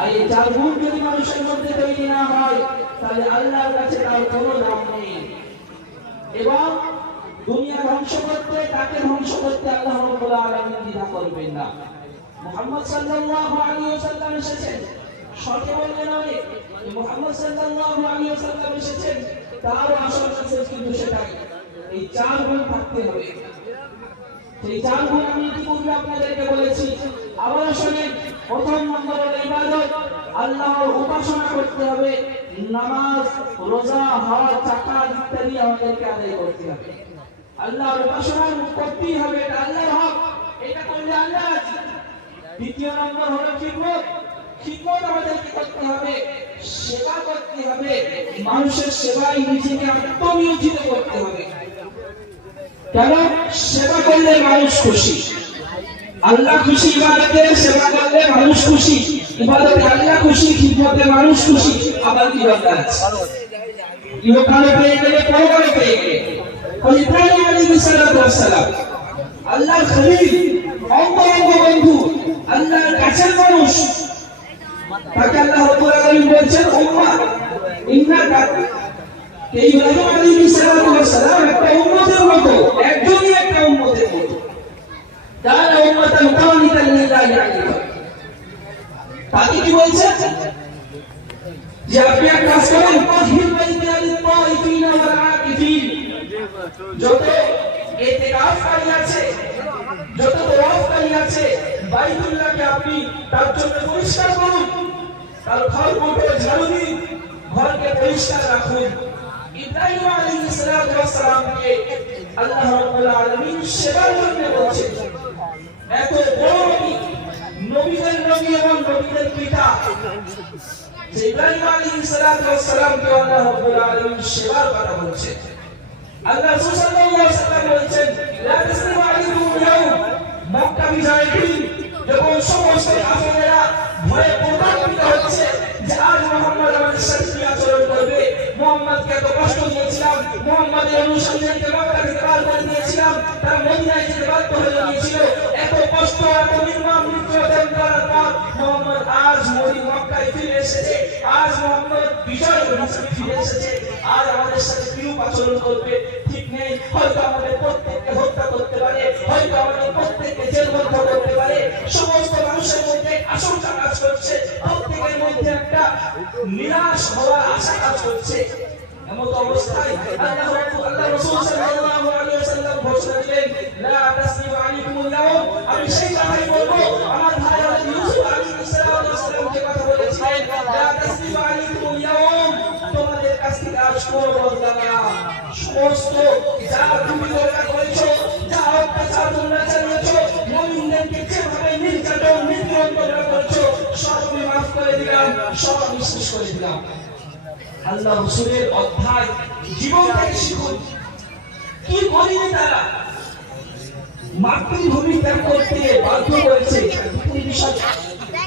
আর এই চার গুণ যদি মানুষের মধ্যে তৈরি না হয় তাহলে আল্লাহর কাছে তার কোনো দাম নেই। এবং দুনিয়া ধ্বংস করতে, তাকে ধ্বংস করতে আল্লাহ রাব্বুল আলামিন দ্বিধা করবেন না। মুহাম্মদ সাল্লাল্লাহু আলাইহি ওয়াসাল্লাম এসেছেন, শর্তে বললেন আমি মুহাম্মদ সাল্লাল্লাহু আলাইহি ওয়াসাল্লাম এসেছেন, তার আসল মেসেজ কিন্তু সেটাই, এই চার গুণ থাকতে হবে। সেই চার গুণ আমি ইতিপূর্বে আপনাদেরকে বলেছি, আবার শুনেন। প্রথম নম্বর হলো ইবাদত, আল্লাহর উপাসনা করতে হবে। নামাজ, রোজা, হজ, যাকাত ইত্যাদি আমাদেরকে আদায় করতে হবে। আল্লাহর উপাসনা করতেই হবে, এটা আল্লাহর হক, এটা করলে আল্লাহ রাজি। দ্বিতীয় নম্বর হলো খিদমত, খিদমত আমাদেরকে করতে হবে, সেবা করতে হবে, মানুষের সেবায় নিজেকে আত্মনিয়োজিত করতে হবে। কেন? সেবা করলে মানুষ খুশি, আল্লাহ খুশি। ইবাদতে সেবা করলে মানুষ খুশি, ইবাদতে আল্লাহ খুশি, খিদমতে মানুষ খুশি। আবার কি দরকার আছে? ইহকালে পেয়ে গেলে পরকালে পেয়ে গেলে। ইব্রাহিম আলাইহিস সালাম আল্লাহর খলিল, অন্তরঙ্গ বন্ধু, আল্লাহর কাছের মানুষ, তাকে আল্লাহ রাব্বুল আলামিন বলেছেন উম্মাহ ইন্নাকা। ইব্রাহিম আলাইহিস সালাম একটা উম্মতের মতো, একজনই একটা উম্মতের মতো। কানা উম্মাতান কানিতান লিল্লাহি আলাইহি। তাকে কি বলছেন? যে আপনি এক কাজ করেন, তাহির বাইতা লিত-তাইফিন ওয়াল আকিফিন। যত ইতিকাফকারী আছে, যত তাওয়াফকারী আছে, বাইতুল্লাহকে আপনি তার জন্য পরিষ্কার করুন, তার ঘর মুখে ঝাড়ু দিন, ঘরকে পরিষ্কার রাখুন। ইব্রাহিম আলাইহিস সালামকে আল্লাহ রাব্বুল আলামিন সেবার জন্য বলেছেন। এত বড় নবীদের নবী এবং নবীদের পিতা ইব্রাহিম আলাইহিস সালামকে আল্লাহ রাব্বুল আলামিন সেবার কথা বলছেন। আল্লাহ রাসূল সাল্লাল্লাহু আলাইহি ওয়াসাল্লাম বলেছেন, লা তাসরিবা আলাইকুম ইয়াউম। মক্কা বিজয়ের দিন যখন সমস্ত কাফেররা ভয়ে প্রতাপিত হচ্ছে যে আজ মুহাম্মদ আমাদের সাথে কি আচরণ করবে, মুহাম্মদকে এত কষ্ট দিয়েছিলাম, মুহাম্মদের অনুসারীদেরকে মক্কা থেকে বার করে দিয়েছিলাম, তারা মদিনায় যেতে বাধ্য হয়ে গিয়েছিল, এত কষ্ট, এত নির্মম নির্যাতন করার পর মুহাম্মদ আজ মক্কায় ফিরে এসেছে, আজ মুহাম্মদ বিজয় ফিরে এসেছে, আজ আমাদের সাথে কিরূপ আচরণ করবে ঠিক নেই। হয়তো আমাদের প্রত্যেককে হত্যা করতে পারে, হয়তো আমাদের প্রত্যেককে জেলবদ্ধ করতে পারে। সমস্ত মানুষের মধ্যে আশঙ্কা কাজ করছে, প্রত্যেকের মধ্যে একটা নিরাশ হওয়ার আশা কাজ করছে। এমন অবস্থায় আল্লাহ রাসূল সাল্লাল্লাহু আলাইহি ওয়াসাল্লাম ঘোষণা দিলেন, লা তাসরিবা আলাইকুমুল ইয়াউম। আমি সেই কথাই বলবো, আমার ভাই ইউসুফ আলাইহিস সালামকে কথা বলেছিলেন, লা তাসরিবা আলাইকুমুল ইয়াউম। তোমাদের কাছ থেকে আজ কোনো বদলা না। সমস্ত যা তুমি করেছো, যা অত্যাচার তোমরা চালিয়েছো, মুমিনদেরকে যেভাবে নির্যাতন নিপীড়ন তোমরা করেছো, সব আমি মাফ করে দিলাম, সব আমি শেষ করে দিলাম। আল্লাহ রাসূলের অধ্যায় জীবন থেকে শিখুন। কি করেনি তারা? মাতৃভূমি ত্যাগ করতে বাধ্য করেছে।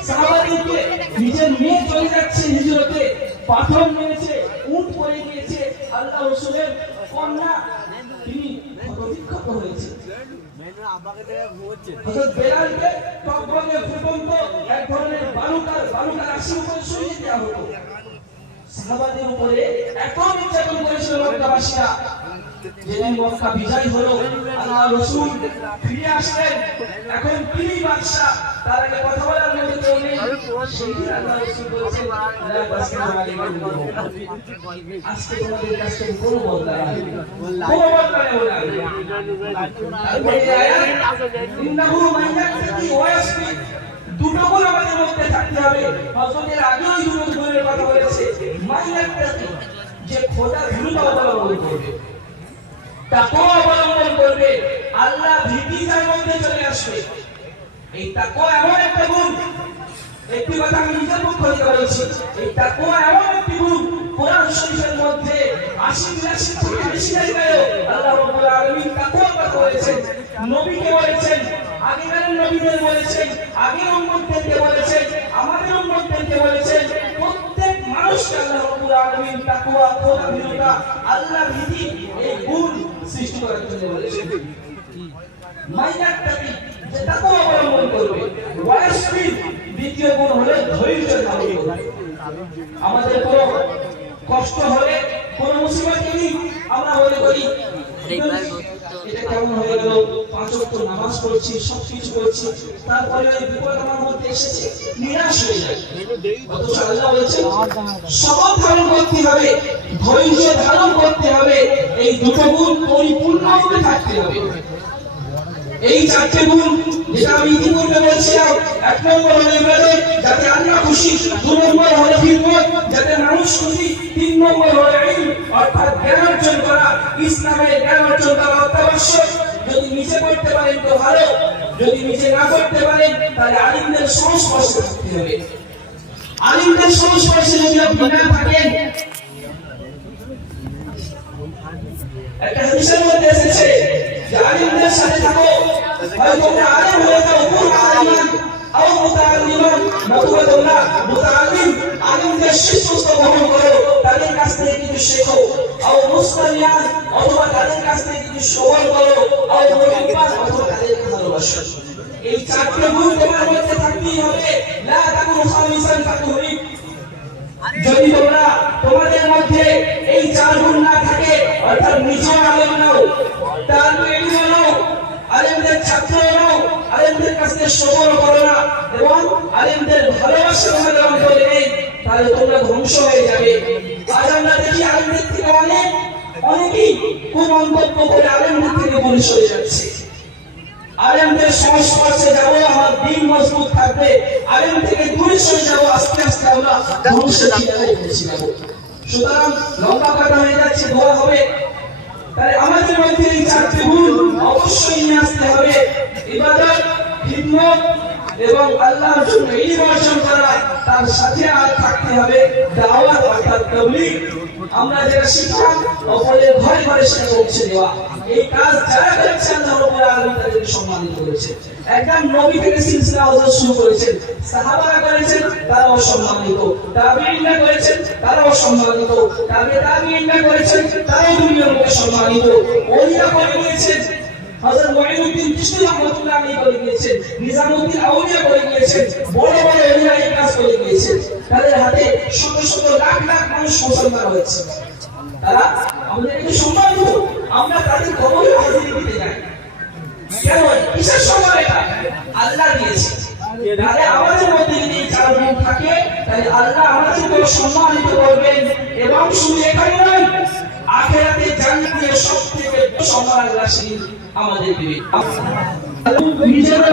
সাহাবাদেরকে নিজের মেয়ে চলে যাচ্ছে হিজরতে, পাথর মেরেছে, উট পড়ে গিয়েছে, আল্লাহ রাসূলের কন্যা তিনি ক্ষতবিক্ষত হয়েছে। হযরত বেলালকে টকবগে ফুটন্ত এক ধরনের বালুকার রাশির উপরে শুইয়ে দেওয়া হতো। সাহাবাদের উপরে এত নির্যাতন করেছিল মক্কাবাসীরা। যেদিন মক্কা বিজয় হলো, আল্লাহ রাসূল ফিরে আসলেন, এখন তিনি বাদশা, তার আগে কথা বলার মতো কেউ নেই। সেই দিন আল্লাহ রাসূল বলেছেন, লা তাসরিবা আলাইকুম। আজকে তোমাদের কাছ থেকে কোনো বদলা নেই, কোনো বদলা নেই। তারপরে আয়াত, ইন্নাহু মান ইয়াত্তাকি ওয়া ইয়াসবির। দুটো গুণ আমাদের মধ্যে থাকতে হবে। হযরতের আগেও দুটো গুণের কথা বলেছে। মান ইয়াত্তাকি, যে খোদার বিরুদ্ধে অবলম্বন করবে, তাকওয়া অবলম্বন করবে, আল্লাহ ভীতি তার মধ্যে চলে আসবে। এই তাকওয়া এমন একটা গুণ, একটি কথা আমি নিজের মুখ থেকে বলছি, এই তাকওয়া এমন একটি গুণ কোরআন শরীফের মধ্যে ৮০-৮২ থেকে বেশি জায়গায় আল্লাহ রাব্বুল আলামিন তাকওয়ার কথা বলেছেন। নবীকে বলেছেন, আগেকার নবীদের বলেছেন, আগের উম্মতদেরকে বলেছেন, আমাদের উম্মতদেরকে বলেছেন। প্রত্যেক মানুষকে আল্লাহ রাব্বুল আলামিন তাকওয়া, খোদা ভীরুতা, আল্লাহ ভীতি এই গুণ সৃষ্টি করার জন্য বলেছেন। মাইয়াত্তাকি, যে তাকওয়া অবলম্বন করবে, ওয়াসবির, দ্বিতীয় তৃতীয় গুণ হলো ধৈর্য ধারণ করা। আমাদের কোনো কষ্ট হলে কোনো মুসিবত এলে আমরা মনে করি এটা কেমন হয়ে গেল, 5 ওয়াক্ত নামাজ পড়ছি, সবকিছু করছি, তারপরে ওই বিপদ আমার মধ্যে এসেছে, নিরাশ হয়ে যায়। অথচ আল্লাহ বলেছেন সবর ধারণ করতে হবে, ধৈর্য ধারণ করতে হবে, এই দুটো গুণ পরিপূর্ণভাবে থাকতে হবে। এই 4টে গুণ যেটা আমি ইতিপূর্বে বলছিলাম, 1 নম্বর হলো ইবাদত, যাতে আল্লাহ খুশি, 2 নম্বর হলো খিদমত, যাতে মানুষ খুশি, 3 নম্বর হলো ইলম, অর্থাৎ জ্ঞান অর্জন করা, ইসলামের জ্ঞান অর্জন করা অত্যাবশ্যক। যদি নিজে করতে পারেন তো ভালো, যদি নিজে না করতে পারেন তাহলে আলিমদের সংস্পর্শে থাকতে হবে। আলিমদের সংস্পর্শে যদি আপনি না থাকেন, একটা হাদিসের মধ্যে এসেছে যে আলিমদের সাথে থাকো, হয় তোমরা আলেম হয়ে যাও, মুতাআল্লিম আও মুতাআল্লিমান, নতুবা তোমরা মুতাআল্লিম আলিমদের শিষ্যত্ব গ্রহণ করো, তাদের কাছ থেকে কিছু শেখো, আও মুস্তামিয়ান অথবা তাদের কাছ থেকে কিছু শ্রবণ করো, আও মুহিব্বান অথবা তাদেরকে ভালোবাসো। এই 4টে গুণ তোমার মধ্যে থাকতেই হবে। লা তাকুনু খামিসান ফাতুহরিক, যদি তোমরা তোমাদের মধ্যে এই 4 গুণ না থাকে, অর্থাৎ নিজে আলেম নাও, তালবে ইলম নাও, আলেমদের ছাত্র নাও, আলেমদের কাছ থেকে শ্রবণ করো না এবং আলেমদের ভালোবাসা তোমাদের অন্তরে নেই, তাহলে তোমরা ধ্বংস হয়ে যাবে। আজ আমরা দেখি আলেমদের থেকে অনেকেই কুমন্তব্য করে আলেমদের থেকে দূরে সরে যাচ্ছে। আলেমদের সংস্পর্শে যাবো, আমার দিন মজবুত থাকবে, আলেম থেকে দূরে সরে যাবো, আস্তে আস্তে আমরা ধ্বংসের কিনারায় পৌঁছে যাবো। সুতরাং লম্বা কথা হয়ে যাচ্ছে, দোয়া হবে। তাই আমাদের মধ্যে এই 4টে গুণ অবশ্যই নিয়ে আসতে হবে। ইবাদত, খিদমত এবং আল্লাহর জন্য ইলম অর্জন করা, তার সাথে আর থাকতে হবে দাওয়াত অর্থাৎ তাবলীগ। আমরা যেটা শিখলাম অপরের ঘরে ঘরে সেটা পৌঁছে দেওয়া, এই কাজ যারা করেছে আল্লাহ রাব্বুল আলামিন তাদেরকে সম্মানিত করেছেন। একদম নবী থেকে সিলসিলা হযরত শুরু করেছেন, সাহাবারা করেছেন, তারাও সম্মানিত, তাবেঈনরা করেছেন, তারাও সম্মানিত, তাবেঈনরা করেছেন, তারাও দুনিয়ার মধ্যে সম্মানিত। ওলিরা করে গিয়েছেন, হযরত মুঈনুদ্দিন চিশতি রাহমাতুল্লাহ আলাইহি করে গিয়েছেন, নিজামউদ্দিন আউলিয়া করে গিয়েছেন, বড় বড় ওলিরা এই কাজ করে গিয়েছেন। তাদের হাতে শত শত লাখ লাখ মানুষ মুসলমান হয়েছে। তারা আমাদের একটু সম্মানিত, আমরা তাদের কবরে হাজিরি দিতে যাই। কেন? কিসের সম্মান এটা? আল্লাহ দিয়েছে। তাহলে আমাদের মধ্যে যদি এই 4 গুণ থাকে, তাহলে আল্লাহ আমাদেরকে সম্মানিত করবেন এবং শুধু এখানে নয়, আখিরাতে জান্নাতের সবথেকে সম্মান আল্লাহ আমাদের দিবেন। নিজেরা